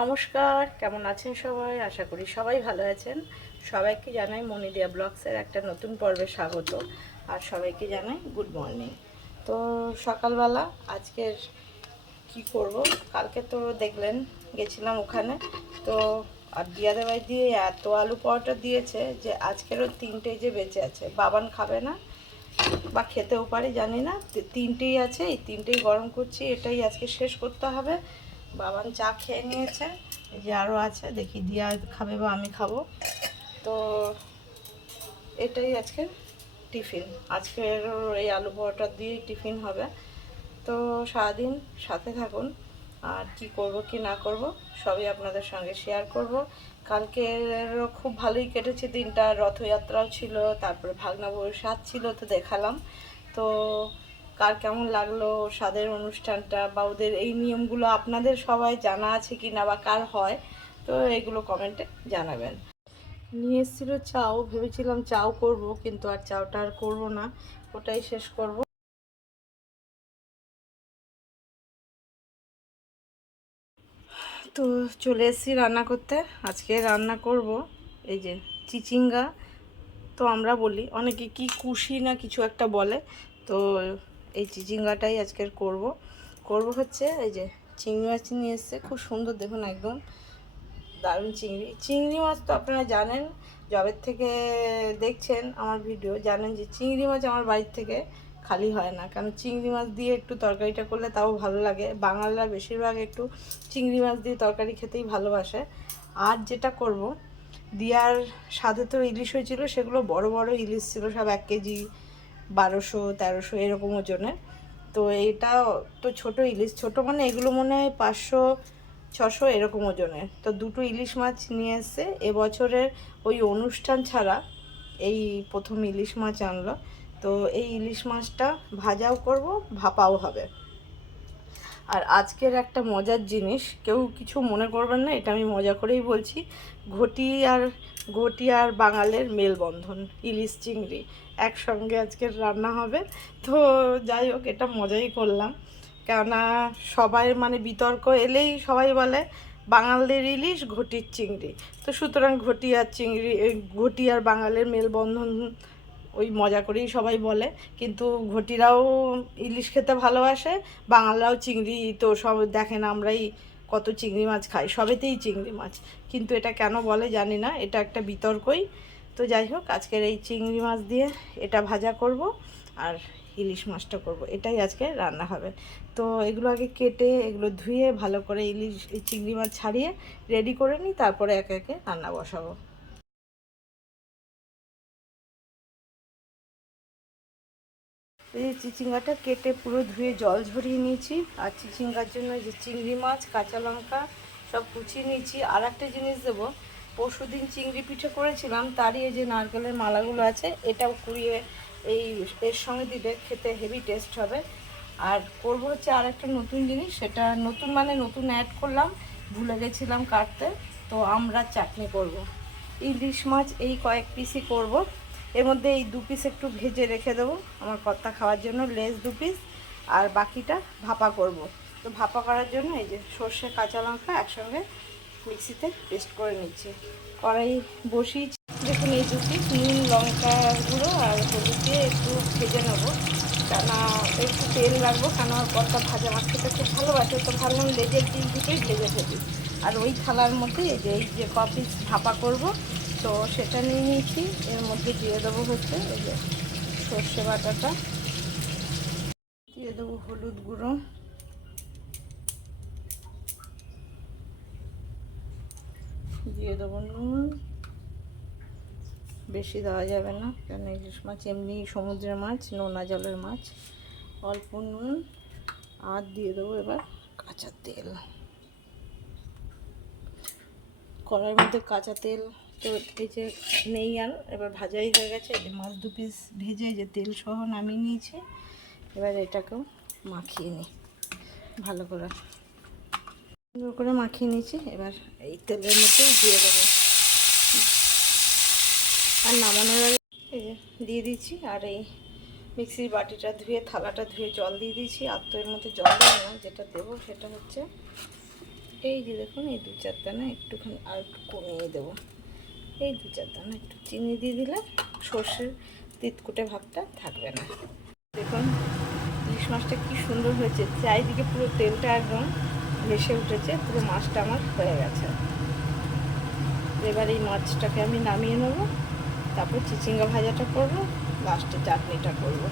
নমস্কার, কেমন আছেন সবাই? আশা করি সবাই ভালো আছেন। সবাইকে জানাই মনিদিয়া ব্লগসের একটা নতুন পর্বে স্বাগত, আর সবাইকে জানাই গুড মর্নিং। তো সকালবেলা আজকের কি করব? কালকে তো দেখলেন, গেছিলাম ওখানে। তো আর দিয়াদের বাড়ি দিয়ে এত আলু পরোটা দিয়েছে যে আজকেরও তিনটে যে বেঁচে আছে। বাবান খাবে না বা খেতেও পারে, জানি না। তিনটেই আছে, এই তিনটেই গরম করছি, এটাই আজকে শেষ করতে হবে। বাবান চা খেয়ে নিয়েছে। এই যে আরও আছে, দেখি দিয়া খাবে বা আমি খাব। তো এটাই আজকে টিফিন। আজকের এই আলু পরোটা দিয়েই টিফিন হবে। তো সারাদিন সাথে থাকুন, আর কি করব, কি না করব, সবই আপনাদের সঙ্গে শেয়ার করব। কালকে খুব ভালোই কেটেছে দিনটা, রথযাত্রাও ছিল, তারপরে ভাগনা বউয়ের ছিল, তো দেখালাম। তো কার কেমন লাগল স্বাদের অনুষ্ঠানটা বা ওদের এই নিয়মগুলো আপনাদের সবাই জানা আছে কি না বা কার হয়, তো এগুলো কমেন্টে জানাবেন। নিয়ে এসেছিল চাও, ভেবেছিলাম চাও করব, কিন্তু আর চাওটা আর করব না, ওটাই শেষ করব। তো চলে এসেছি রান্না করতে, আজকে রান্না করব, এই যে চিচিঙ্গা, তো আমরা বলি, অনেকে কি কুশি না কিছু একটা বলে, তো এই চিচিঙ্গাটাই আজকের করব। করব হচ্ছে এই যে চিংড়ি মাছ নিয়ে এসছে, খুব সুন্দর দেখুন একদম। দারুণ চিংড়ি। চিংড়ি মাছ তো আপনারা জানেন জবের থেকে দেখছেন আমার ভিডিও, জানেন যে চিংড়ি মাছ আমার বাড়ির থেকে খালি হয় না। কারণ চিংড়ি মাছ দিয়ে একটু তরকারিটা করলে তাও ভালো লাগে। বাঙালরা বেশিরভাগ একটু চিংড়ি মাছ দিয়ে তরকারি খেতেই ভালোবাসে। আর যেটা করব, দিয়ার সাথে তো ইলিশ হয়েছিল, সেগুলো বড় বড় ইলিশ ছিল, সব এক কেজি বারোশো, তেরোশো, এরকম ওজনের। তো এটা তো ছোট ইলিশ, ছোট মানে এগুলো মনে হয় পাঁচশো, ছশো এরকম ওজনের। তো দুটো ইলিশ মাছ নিয়ে এসে এবছরের ওই অনুষ্ঠান ছাড়া এই প্রথম ইলিশ মাছ আনলো। তো এই ইলিশ মাছটা ভাজাও করব, ভাপাও হবে। আর আজকের একটা মজার জিনিস, কেউ কিছু মনে করবেন না, এটা আমি মজা করেই বলছি। ঘটি আর ঘটি আর বাঙালের মেলবন্ধন, ইলিশ চিংড়ি। একসঙ্গে আজকের রান্না হবে। তো যাই হোক, এটা মজাই করলাম। কেননা সবাই মানে বিতর্ক এলেই সবাই বলে, বাঙালদের ইলিশ, ঘটির চিংড়ি। তো সুতরাং ঘটি আর চিংড়ি ঘটি আর বাঙালের মেলবন্ধন ওই মজা করেই সবাই বলে। কিন্তু ঘটিরাও ইলিশ খেতে ভালোবাসে, বাঙালরাও চিংড়ি তো সব দেখেন আমরাই কত চিংড়ি মাছ খায় সবেতেই চিংড়ি মাছ। কিন্তু এটা কেন বলে জানি না, এটা একটা বিতর্কই। তো যাই হোক, আজকের এই চিংড়ি মাছ দিয়ে এটা ভাজা করব আর ইলিশ মাছটা করব। এটাই আজকে রান্না হবে। তো এগুলো আগে কেটে, এগুলো ধুয়ে ভালো করে ইলিশ চিংড়ি মাছ ছাড়িয়ে রেডি করে নিই, তারপরে একে একে রান্না বসাবো। এই যে চিচিঙ্গাটা কেটে পুরো ধুয়ে জল ঝরিয়ে নিয়েছি আর চিচিঙ্গার জন্য যে চিংড়ি মাছ, কাঁচা লঙ্কা সব কুচিয়ে নিয়েছি আর একটা জিনিস দেবো পরশু দিন চিংড়ি পিঠে করেছিলাম, তারই এই যে নারকেলের মালাগুলো আছে, এটাও কুড়িয়ে এই এর সঙ্গে দিলে খেতে হেভি টেস্ট হবে আর করব হচ্ছে আর একটা নতুন জিনিস, সেটা নতুন মানে নতুন অ্যাড করলাম, ভুলে গেছিলাম কাটতে, তো আমরা চাটনি করব। ইলিশ মাছ এই কয়েক পিসই করব। এর মধ্যে এই দু পিস একটু ভেজে রেখে দেবো। আমার কর্তা খাওয়ার জন্য লেস দু পিস আর বাকিটা ভাপা করব। তো ভাপা করার জন্য এই যে সর্ষে, কাঁচা লঙ্কা একসঙ্গে মিক্সিতে পেস্ট করে নিচ্ছি। কড়াই বসিয়েছি। দেখুন এই দু পিস নুন লঙ্কা গুঁড়ো আর হলুদ দিয়ে একটু ভেজে নেব। কেননা একটু তেল রাখব কেন কর্তা ভাজা মাছ খেতে খুব ভালোবাসে, তো ভাবলাম লেজের দিক দুটোই ভেজে ফেলি। আর ওই থালার মধ্যে এই যে এই যে কপিস ভাপা করব তো সেটা নিয়ে নিয়েছি। এর মধ্যে দিয়ে দেবো হচ্ছে এই যে সর্ষে বাটাটা। দিয়ে দেবো হলুদ গুঁড়ো। দিয়ে দেবো নুন। বেশি দেওয়া যাবে না, কারণ ইলিশ মাছ এমনি সমুদ্রের মাছ, নোনা জলের মাছ। অল্প নুন। আর দিয়ে দেবো এবার কাঁচা তেল। কড়াইয়ের মধ্যে কাঁচা তেল তো এই যে নেই আর, এবার ভাজাই হয়ে গেছে। এই যে মাছ দু পিস ভেজে যে তেল সহ নামিয়ে নিয়েছি। এবার এটাকেও মাখিয়ে নিই, ভালো করে। সুন্দর করে মাখিয়ে নিয়েছি, এবার এই তেলের মধ্যে দিয়ে দেবো। আর নামানোর আগে এই যে দিয়ে দিচ্ছি আর এই মিক্সির বাটিটা ধুয়ে, থালাটা ধুয়ে জল দিয়ে দিয়েছি। আর তো এর মধ্যে জল দেবো না, যেটা দেবো সেটা হচ্ছে এই যে দেখুন, এই দু চারটা না একটুখানি আর একটু কমিয়ে দেবো। এই দু চার দানা একটু চিনি দিয়ে দিলে সর্ষের তিতকুটে ভাবটা থাকবে না। দেখুন, ইলিশ মাছটা কি সুন্দর হয়েছে। চারিদিকে পুরো তেলটা একদম ভেসে উঠেছে, পুরো মাছটা আমার হয়ে গেছে। এবার এই মাছটাকে আমি নামিয়ে নেব, তারপর চিচিঙ্গা ভাজাটা করব লাস্টে চাটনিটা করব।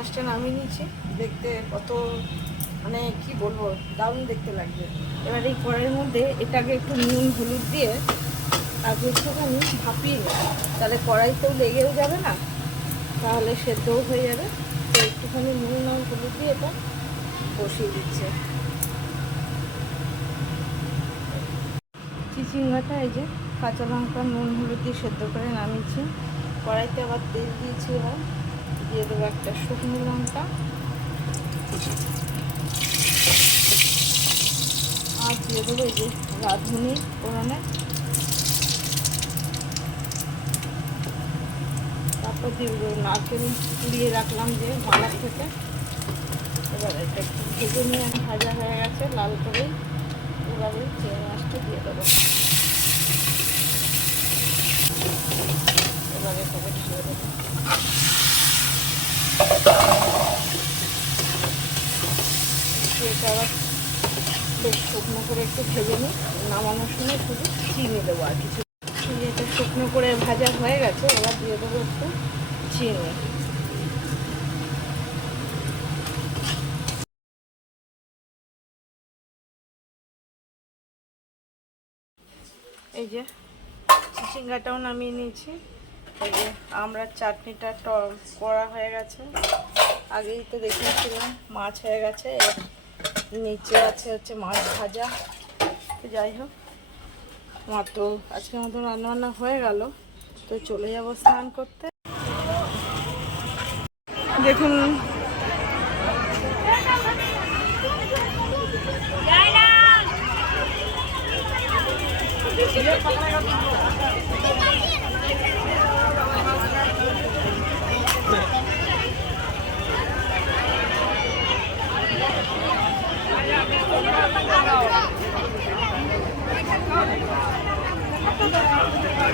মাছটা নামিয়ে নিয়েছি। দেখতে কত মানে কি বলব, দারুণ দেখতে লাগবে। এবার এই কড়াইয়ের মধ্যে এটাকে একটু নুন, হলুদ দিয়ে আগে একটুখানি ভাপিয়ে নেব। তাহলে কড়াইতেও লেগেও যাবে না, তাহলে সেদ্ধও হয়ে যাবে। তো একটুখানি নুন আর হলুদ দিয়ে এটা বসিয়ে দিচ্ছে। চিচিঙ্গাটা এই যে কাঁচা লঙ্কা, নুন, হলুদ দিয়ে সেদ্ধ করে নামিয়েছি। কড়াইতে আবার তেল দিয়েছি এবার। দিয়ে দেবো একটা শুকনো লঙ্কা। আর দিয়ে দেবো এই যে রাঁধুনি ফোড়নে। তারপর দিয়ে নারকেল কুড়িয়ে রাখলাম যে মালার থেকে। এবার এটা ভেজে নিয়ে ভাজা হয়ে গেছে, লাল করে এবারে চিংড়ি মাছটা দিয়ে দেবো। এবারে এটাকে ঢেলে দেবো। বেশ শুকনো করে একটু ভেজে নিই। নামানোর সময় শুধু চিনি দেবো আর কিছু। এটা শুকনো করে ভাজা হয়ে গেছে, এবার দিয়ে দেবো একটু চিনি। এই যে চিচিঙ্গাটাও নামিয়ে নিয়েছি। এই আমরা চাটনিটা ট- করা হয়ে গেছে। আগেই তো দেখিয়েছিলাম, মাছ হয়ে গেছে। নিচে আছে হচ্ছে মাছ ভাজা। তো যাই হোক, আমার তো আজকের মতো রান্নাবান্না হয়ে গেল। তো চলে যাব স্নান করতে। দেখুন। Thank you.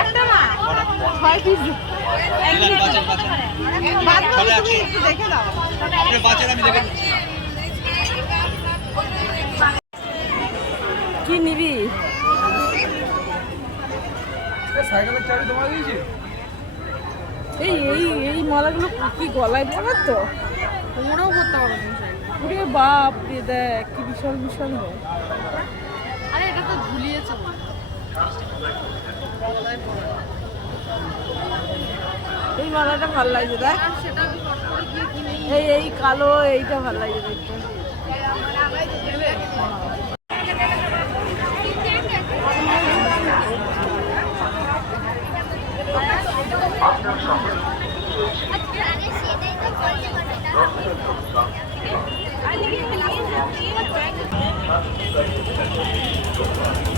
একটা না? ছয় পিস দেখে দাও কি নিবি? সাইকেলের চাবি তোমার দিয়েছি? এই এই এই মালাগুলো কি গলায় পরার তো? তোমরাও করতে পারো ওরে বাপ রে দেখ কি বিশাল বিশাল হয়। আরে এটা তো ঝুলিয়েছে। এই মালাটা ভালো লাগছে দেখ। এই এই কালো এইটা ভালো লাগছে দেখতে। হ্যাঁ তো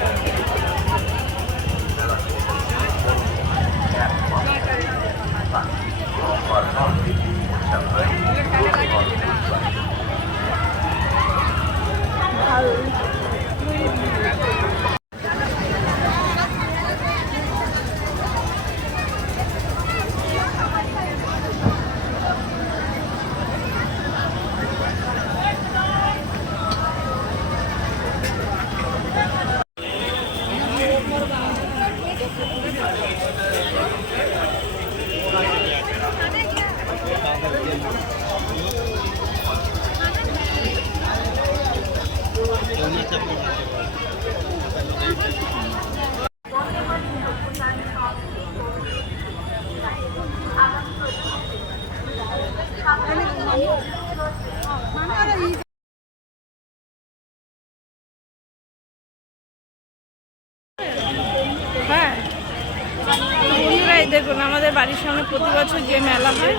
বন্ধুরা, এই দেখুন, আমাদের বাড়ির সামনে প্রতি বছর যে মেলা হয়,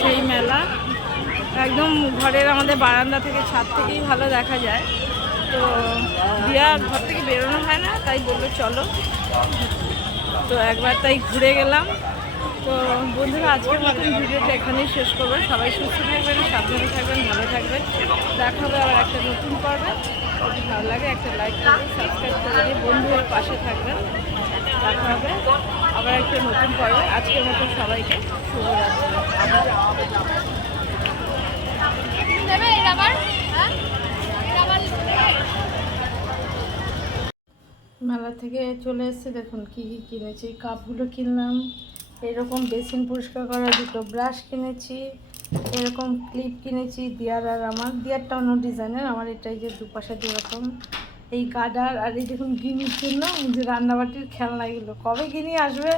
সেই মেলা। একদম ঘরের আমাদের বারান্দা থেকে ছাদ থেকেই ভালো দেখা যায়। তো দিয়া ঘর থেকে বেরোনো হয় না, তাই বলল চলো। তো একবার তাই ঘুরে গেলাম। তো বন্ধুরা, আজকের মতন ভিডিওটা এখানেই শেষ করব। সবাই সুস্থ থাকবেন, সাবধানে থাকবেন, ভালো থাকবেন। দেখা হবে আবার একটা নতুন পর্বে। যদি ভালো লাগে, একটা লাইক করবেন সাবস্ক্রাইব করে দিয়ে বন্ধুদের পাশে থাকবেন। দেখা হবে আবার একটা নতুন পর্বে। আজকের মতন সবাইকে শুভরাত্রি। আবার? হ্যাঁ? মেলা থেকে চলে এসেছে, দেখুন কি কি কিনেছি কাপগুলো কিনলাম। এরকম বেসিন পরিষ্কার করার দুটো ব্রাশ কিনেছি, এরকম ক্লিপ কিনেছি দিয়ার আর আমার। দিয়ারটা অন্য ডিজাইনের, আমার এটাই যে দুপাশে দুরকম। এই গার্ডার আর এই দেখুন গিনির জন্য যে রান্নাবাটির খেলনা এগুলো। কবে গিনি আসবে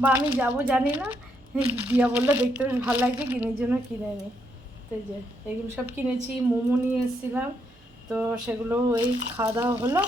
বা আমি যাব জানি না। দিয়া বলল দেখতে বেশ ভালো লাগছে, গিনির জন্য কিনে নিই তো যে, এগুলো সব কিনেছি, মোমো নিয়ে এসেছিলাম। তো সেগুলো ওই খাওয়া দাওয়া হলো।